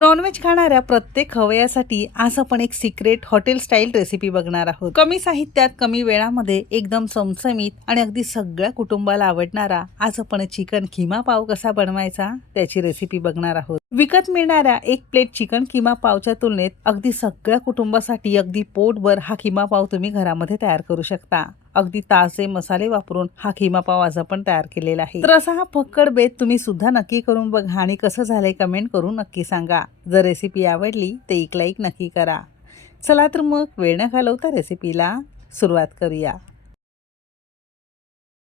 Non veg खाणाऱ्या प्रत्येक खवयासाठी आज आपण एक सिक्रेट हॉटेल स्टाईल रेसिपी बघणार आहोत. कमी साहित्यात कमी वेळामध्ये एकदम चमचमीत आणि अगदी सगळ्या कुटुंबाला आवडणारा आज आपण चिकन किमा पाव कसा बनवायचा त्याची रेसिपी बघणार आहोत. विकत मिळणाऱ्या एक प्लेट चिकन किमा पावच्या तुलनेत अगदी सगळ्या कुटुंबासाठी अगदी पोटभर हा किमा पाव तुम्ही घरामध्ये तयार करू शकता. अगदी ताजे मसाले वापरून हा खिमा पाव आज आपण तयार केलेला आहे. तर असा हा फक्कड बेत तुम्ही सुद्धा नक्की करून बघा आणि कसं झालंय कमेंट करून नक्की सांगा. जर रेसिपी आवडली तर एक लाईक नक्की करा. चला तर मग वेळ न घालवता रेसिपीला सुरुवात करूया.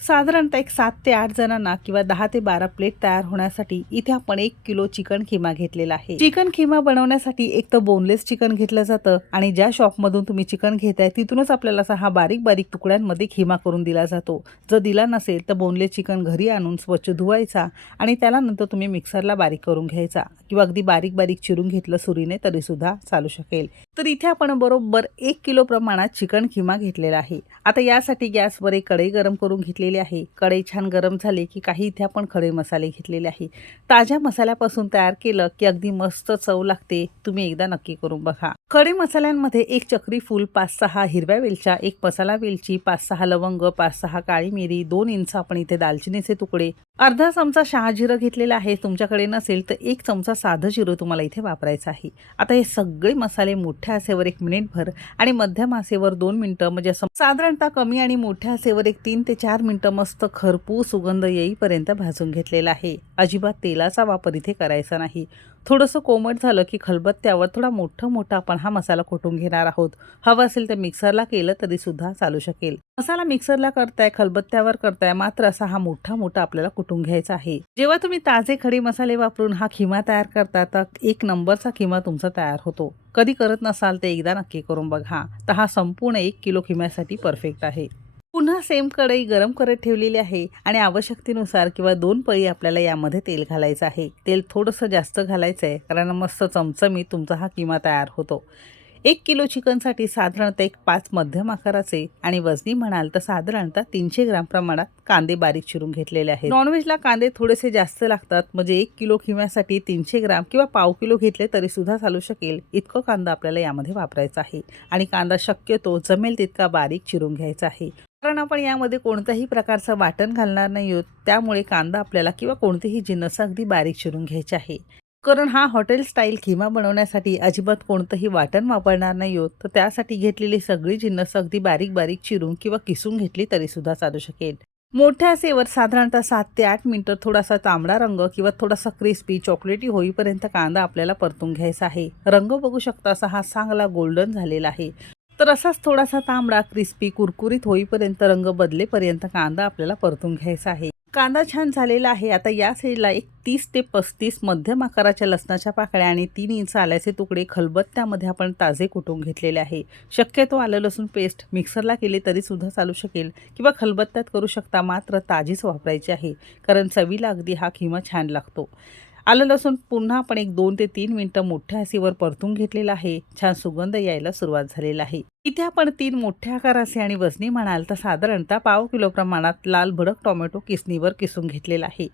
साधारणतः एक सात ते आठ जणांना किंवा दहा ते बारा प्लेट तयार होण्यासाठी इथे आपण एक किलो चिकन खिमा घेतलेला आहे. चिकन खिमा बनवण्यासाठी एक तर बोनलेस चिकन घेतलं जातं आणि ज्या शॉपमधून तुम्ही चिकन घेताय तिथूनच आपल्याला असा हा बारीक बारीक तुकड्यांमध्ये खिमा करून दिला जातो. जर दिला नसेल तर बोनलेस चिकन घरी आणून स्वच्छ धुवायचा आणि त्याला नंतर तुम्ही मिक्सरला बारीक करून घ्यायचा किंवा अगदी बारीक बारीक चिरून घेतलं सुरीने तरी सुद्धा चालू शकेल. तर इथे आपण बरोबर एक किलो प्रमाणात चिकन किमा घेतलेला आहे. आता यासाठी गॅसवर एक कढई गरम करून घेतलेली आहे. कढई छान गरम झाली की काही इथे आपण खडे मसाले घेतलेले आहे. ताज्या मसाल्यापासून तयार केलं की अगदी मस्त चव लागते. तुम्ही एकदा नक्की करून बघा. खडे मसाल्यांमध्ये एक चक्री फूल पाच सहा हिरव्या वेलच्या एक मसाला वेलची पाच सहा लवंग पाच सहा काळी मिरी दोन इंच आपण इथे दालचिनीचे तुकडे अर्धा चमचा शहाजिरं घेतलेला आहे तुमच्याकडे नसेल तर एक चमचा साधं जिरं तुम्हाला इथे वापरायचं आहे. आता हे सगळे मसाले मोठ्या आसेवर एक मिनिटभर आणि मध्यम आसेवर दोन मिनिटं म्हणजे साधारणतः कमी आणि मोठ्या आसेवर एक तीन ते चार मिनिटं मस्त खरपूस सुगंध येईपर्यंत भाजून घेतलेला आहे. अजिबात तेलाचा वापर इथे करायचा नाही. थोडंसं कोमट झालं की खलबत्त्यावर थोडा मोठं मोठा आपण हा मसाला कुटून घेणार आहोत. हवं असेल तर मिक्सरला केलं तरी सुद्धा चालू शकेल. मसाला मिक्सरला करताय खलबत्त्यावर करताय मात्र असा हा मोठा मोठा आपल्याला कुटून घ्यायचा आहे. जेव्हा तुम्ही ताजे खडे मसाले वापरून हा खिमा तयार करता तर एक नंबरचा खिमा तुमचा तयार होतो. कधी करत नसाल तर एकदा नक्की करून बघा. तर हा संपूर्ण एक किलो खिम्यासाठी परफेक्ट आहे. पुन्हा सेम कढई गरम करत ठेवलेली आहे आणि आवश्यकतेनुसार किंवा दोन पळी आपल्याला यामध्ये तेल घालायचं आहे. तेल थोडंसं जास्त घालायचं आहे कारण मस्त चमचमीत तुमचा हा किमा तयार होतो. एक किलो चिकनसाठी साधारणतः एक पाच मध्यम आकाराचे आणि वजनी म्हणाल तर साधारणतः तीनशे ग्राम प्रमाणात कांदे बारीक चिरून घेतलेले आहेत. नॉनव्हेजला कांदे थोडेसे जास्त लागतात म्हणजे एक किलो किम्यासाठी तीनशे ग्राम किंवा पाव किलो घेतले तरी सुद्धा चालू शकेल. इतकं कांदा आपल्याला यामध्ये वापरायचा आहे आणि कांदा शक्यतो जमेल तितका बारीक चिरून घ्यायचा आहे. कारण आपण यामध्ये कोणत्याही प्रकारचं वाटण घालणार नाही आहोत त्यामुळे कांदा आपल्याला किंवा कोणतेही जिन्नस अगदी बारीक चिरून घ्यायचे आहे. कारण हा हॉटेल स्टाईल खिमा बनवण्यासाठी अजिबात कोणतंही वाटण वापरणार नाही आहोत तर त्यासाठी घेतलेली सगळी जिन्नस अगदी बारीक बारीक चिरून किंवा किसून घेतली तरीसुद्धा चालू शकेल. मोठ्या सेवर साधारणतः सात ते आठ मिनटं थोडासा तांबडा रंग किंवा थोडासा क्रिस्पी चॉकलेटी होईपर्यंत कांदा आपल्याला परतून घ्यायचा आहे. रंग बघू शकता असा हा चांगला गोल्डन झालेला आहे. तर असाच थोडासा तांबडा क्रिस्पी कुरकुरीत होईपर्यंत रंग बदलेपर्यंत कांदा आपल्याला परतून घ्यायचा आहे. कांदा छान झालेला आहे. आता या साईडला एक तीस ते पस्तीस मध्यम आकाराच्या लसणाच्या पाकळ्या आणि तीन इंच आल्याचे तुकडे खलबत्त्यामध्ये आपण ताजे कुटून घेतलेले आहे. शक्यतो आलं लसूण पेस्ट मिक्सरला केली तरी सुद्धा चालू शकेल किंवा खलबत्त्यात करू शकता मात्र ताजीच वापरायची आहे कारण चवीला अगदी हा खिमा छान लागतो. आलं लसूण पुन्हा आपण एक दोन ते तीन मिनिटं मोठ्या हसीवर परतून घेतलेला आहे. छान सुगंध यायला सुरुवात झालेला आहे. इथे आपण तीन मोठ्या आकाराचे आणि वजनी म्हणाल तर साधारणतः पाव किलो प्रमाणात लाल भडक टोमॅटो किसणीवर किसून घेतलेला आहे.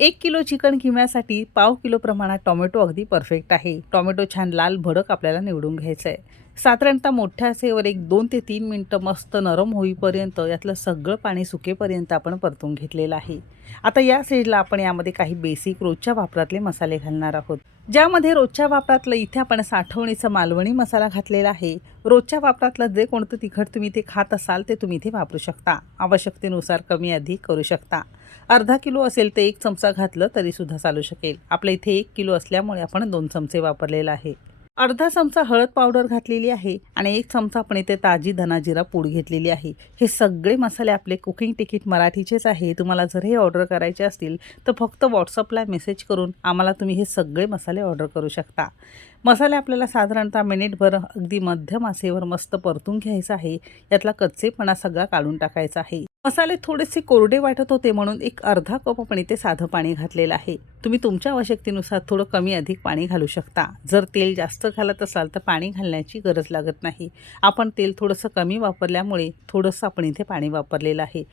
एक किलो चिकन किम्यासाठी पाव किलो प्रमाणात टोमॅटो अगदी परफेक्ट आहे. टोमॅटो छान लाल भडक आपल्याला निवडून घ्यायचं आहे साधारणतः मोठ्या असेवर एक दोन ते तीन मिनटं मस्त नरम होईपर्यंत यातलं सगळं पाणी सुकेपर्यंत आपण परतून घेतलेलं आहे. आता या स्टेजला आपण यामध्ये काही बेसिक रोजच्या वापरातले मसाले घालणार आहोत. ज्यामध्ये रोजच्या वापरातलं इथे आपण साठवणीचा मालवणी मसाला घातलेला आहे. रोजच्या वापरातलं जे कोणतं तिखट तुम्ही ते खात असाल ते तुम्ही इथे वापरू शकता. आवश्यकतेनुसार कमी अधिक करू शकता. अर्धा किलो असेल तर एक चमचा घातलं तरीसुद्धा चालू शकेल. आपल्या इथे एक किलो असल्यामुळे आपण दोन चमचे वापरलेला आहे. अर्धा चमचा हळद पावडर घातलेली आहे आणि एक चमचा आपण इथे ताजी धनाजिरा पूड घेतलेली आहे. हे सगळे मसाले आपले कुकिंग तिकीट मराठीचेच आहे. तुम्हाला जर हे ऑर्डर करायचे असतील तर फक्त व्हॉट्सअपला मेसेज करून आम्हाला तुम्ही हे सगळे मसाले ऑर्डर करू शकता. मसाले आपल्याला साधारणतः मिनिटभर अगदी मध्यम आसेवर मस्त परतून घ्यायचा आहे. यातला कच्चेपणा सगळा काढून टाकायचा आहे. मसाले थोडेसे कोरडे वाटत होते म्हणून एक अर्धा कप आपण इथे साधं पाणी घातलेलं आहे. तुम्ही तुमच्या आवश्यकतेनुसार थोडं कमी अधिक पाणी घालू शकता. जर तेल जास्त घालत असाल तर पाणी घालण्याची गरज लागत नाही. आपण तेल थोडंसं कमी वापरल्यामुळे थोडंसं आपण इथे पाणी वापरलेलं आहे.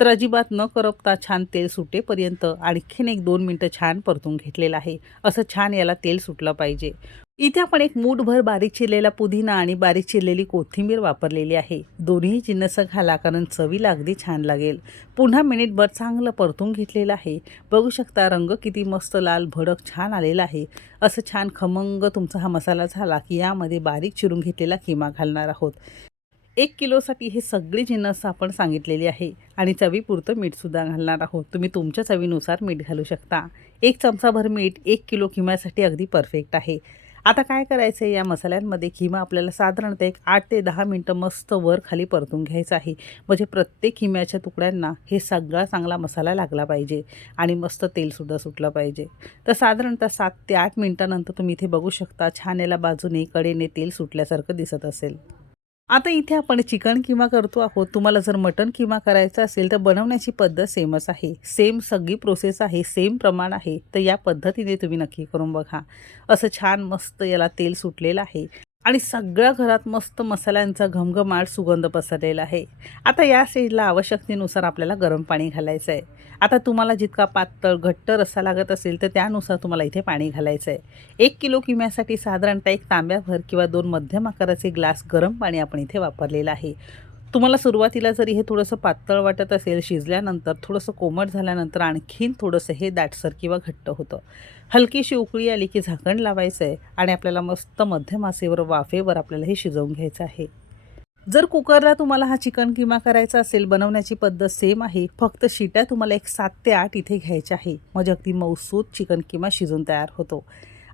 तर अजिबात न करपता छान तेल सुटेपर्यंत आणखीन एक दोन मिनटं छान परतून घेतलेलं आहे. असं छान याला तेल सुटलं पाहिजे. इथे आपण एक मूठभर बारीक चिरलेला पुदिना आणि बारीक चिरलेली कोथिंबीर वापरलेली आहे. दोन्ही जिन्नस घाला कारण चवीला अगदी छान लागेल. पुन्हा मिनिटभर चांगलं परतून घेतलेलं आहे. बघू शकता रंग किती मस्त लाल भडक छान आलेला आहे. असं छान खमंग तुमचा हा मसाला झाला की यामध्ये बारीक चिरून घेतलेला किमा घालणार आहोत. एक किलोसाठी हे सगळी जिन्नस आपण सांगितलेली आहे आणि चवीपुरतं मीठसुद्धा घालणार आहोत. तुम्ही तुमच्या चवीनुसार मीठ घालू शकता. एक चमचाभर मीठ एक किलो किम्यासाठी अगदी परफेक्ट आहे. आता काय करायचं आहे? या मसाल्यांमध्ये किमा आपल्याला साधारणतः एक आठ ते दहा मिनटं मस्त वर खाली परतून घ्यायचं आहे. म्हणजे प्रत्येक किम्याच्या तुकड्यांना हे सगळा चांगला मसाला लागला पाहिजे आणि मस्त तेलसुद्धा सुटलं पाहिजे. तर साधारणतः सात ते आठ मिनटानंतर तुम्ही इथे बघू शकता छान याला बाजूने कडेने तेल सुटल्यासारखं दिसत असेल. आता इथे आपण चिकन किमा करतो आहोत. तुम्हाला जर मटन किमा करायचं असेल तर बनवण्याची पद्धत सेमच आहे. सेम सगळी प्रोसेस आहे सेम प्रमाण आहे. तर या पद्धतीने तुम्ही नक्की करून बघा. असं छान मस्त याला तेल सुटलेलं आहे. आणि सगळ्या घरात मस्त मसाल्यांचा घमघमाट सुगंध पसरलेला आहे. आता या स्टेजला आवश्यकतेनुसार आपल्याला गरम पाणी घालायचं आहे. आता तुम्हाला जितका पातळ घट्ट रस्सा लागत असेल तर त्यानुसार तुम्हाला इथे पाणी घालायचं आहे. एक किलो किम्यासाठी साधारणतः एक तांब्याभर किंवा दोन मध्यम आकाराचे ग्लास गरम पाणी आपण इथे वापरलेलं आहे. तुम्हाला सुरुवातीला जरी हे थोडंसं पातळ वाटत असेल शिजल्यानंतर थोडंसं कोमट झाल्यानंतर आणखीन थोडंसं हे दाटसर किंवा घट्ट होतं. हलकीशी उकळी आली की झाकण लावायचं आहे आणि आपल्याला मस्त मध्यम आसेवर वाफेवर आपल्याला हे शिजवून घ्यायचं आहे. जर कुकरला तुम्हाला हा चिकन किमा करायचा असेल बनवण्याची पद्धत सेम आहे फक्त शिट्या तुम्हाला एक सात ते आठ इथे घ्यायच्या आहे. मग अगदी मौसूद चिकन किमा शिजून तयार होतो.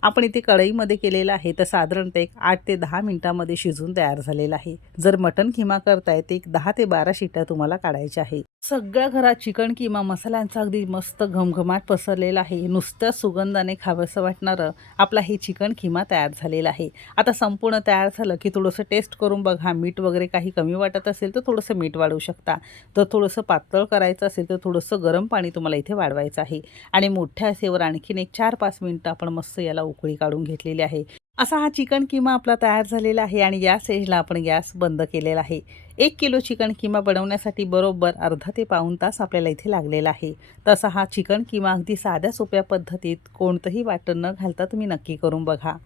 आपण इथे कढईमध्ये केलेलं आहे तर साधारणतः एक आठ ते दहा मिनटामध्ये शिजून तयार झालेलं आहे. जर मटन किमा करताय ते एक दहा ते बारा शिट्ट्या तुम्हाला काढायच्या आहे सगळ्या घरात चिकन किमा मसाल्यांचा अगदी मस्त घमघमाट पसरलेला आहे. नुसत्या सुगंधाने खावंसं वाटणारं आपला हे चिकन किमा तयार झालेला आहे. आता संपूर्ण तयार झालं की थोडंसं टेस्ट करून बघा. मीठ वगैरे काही कमी वाटत असेल तर थोडंसं मीठ वाढवू शकता. तर थोडंसं पातळ करायचं असेल तर थोडंसं गरम पाणी तुम्हाला इथे वाढवायचं आहे. आणि मोठ्या असेवर आणखीन एक चार पाच मिनटं आपण मस्त याला उकळी काढून घेतलेली आहे. असा हा चिकन किमा आपला तयार झालेला आहे आणि या स्टेजला आपण गॅस बंद केलेला आहे. एक किलो चिकन किमा बनवण्यासाठी बरोबर अर्धा ते पाऊण तास आपल्याला इथे लागलेला आहे. तसा हा चिकन किमा अगदी साध्या सोप्या पद्धतीत कोणतंही वाटण न घालता तुम्ही नक्की करून बघा.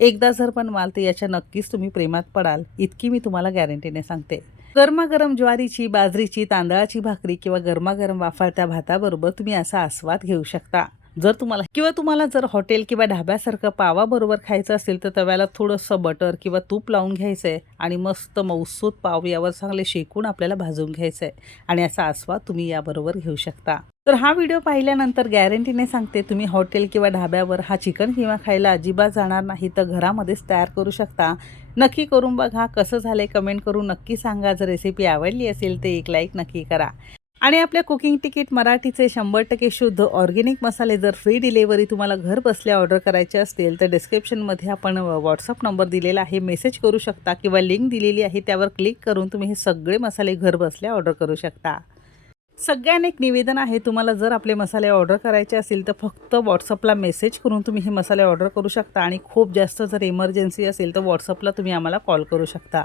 एकदा जर बनवाल तर याच्या नक्कीच तुम्ही प्रेमात पडाल इतकी मी तुम्हाला गॅरंटीने सांगते. गरमागरम ज्वारीची बाजरीची तांदळाची भाकरी किंवा गरमागरम वाफाळत्या भाताबरोबर तुम्ही असा आस्वाद घेऊ शकता. जर तुम्हाला किंवा तुम्हाला जर हॉटेल किंवा ढाब्यासारखं पावाबरोबर खायचं असेल तर तव्याला थोडंसं बटर किंवा तूप लावून घ्यायचं आहे आणि मस्त मौसूद पाव यावर चांगले शेकून आपल्याला भाजून घ्यायचं आहे आणि असा आस्वाद तुम्ही याबरोबर घेऊ शकता. तर हा व्हिडिओ पाहिल्यानंतर गॅरंटीने सांगते तुम्ही हॉटेल किंवा ढाब्यावर हा चिकन किंवा खायला अजिबात जाणार नाही तर घरामध्येच तयार करू शकता. नक्की करून बघा कसं झालंय कमेंट करून नक्की सांगा. जर रेसिपी आवडली असेल तर एक लाईक नक्की करा. आणि आपल्या कुकिंग तिकीट मराठीचे शंभर टक्के शुद्ध ऑर्गेनिक मसाले जर फ्री डिलेवरी तुम्हाला घर बसल्या ऑर्डर करायचे असतील तर डिस्क्रिप्शनमध्ये आपण व्हॉट्सअप नंबर दिलेला आहे. मेसेज करू शकता किंवा लिंक दिलेली आहे. त्यावर क्लिक करून तुम्ही हे सगळे मसाले घर बसल्या ऑर्डर करू शकता. सगळ्यांना एक निवेदन आहे तुम्हाला जर आपले मसाले ऑर्डर करायचे असतील तर फक्त व्हॉट्सअपला मेसेज करून तुम्ही हे मसाले ऑर्डर करू शकता. आणि खूप जास्त जर इमर्जन्सी असेल तर व्हॉट्सअपला तुम्ही आम्हाला कॉल करू शकता.